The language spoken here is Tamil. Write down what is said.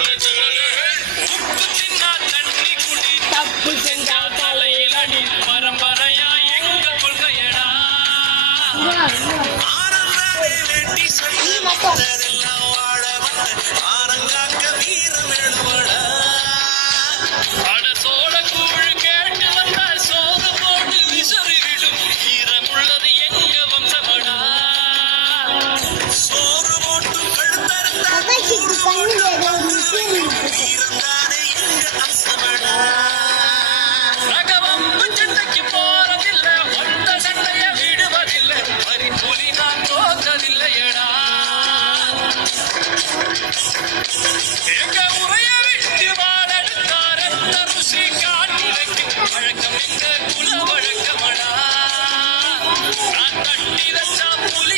உப்பு தின்னா தண்ணி குடி தப்பு செஞ்சா தலையில் அடி பரம்பரையா எங்க கொள்கையடா வேண்டி சொல்லெல்லாம் வாழ வந்த ஆனங்காக்க வீரம் எழுவடா அட சோழ கூழ் கேட்டு வந்த சோறு போட்டு விசறி விடும் ஈரம் உள்ளது எங்க வம்சமடா சோறு போட்டு கழுத்தறுத்தானே எங்க அம்சமடா ரகவம் சண்டைக்கு போறதில்லை வந்த சண்டைய விடுவதில்லை வரி புலி நான் தோற்றதில்லையடா எங்க உரைய விட்டு வாழெடுத்தார் எந்த ருசி காட்டி வைக்கும் வழக்கம் எங்க குல வழக்கமடா நான் கட்டி வச்சா புலி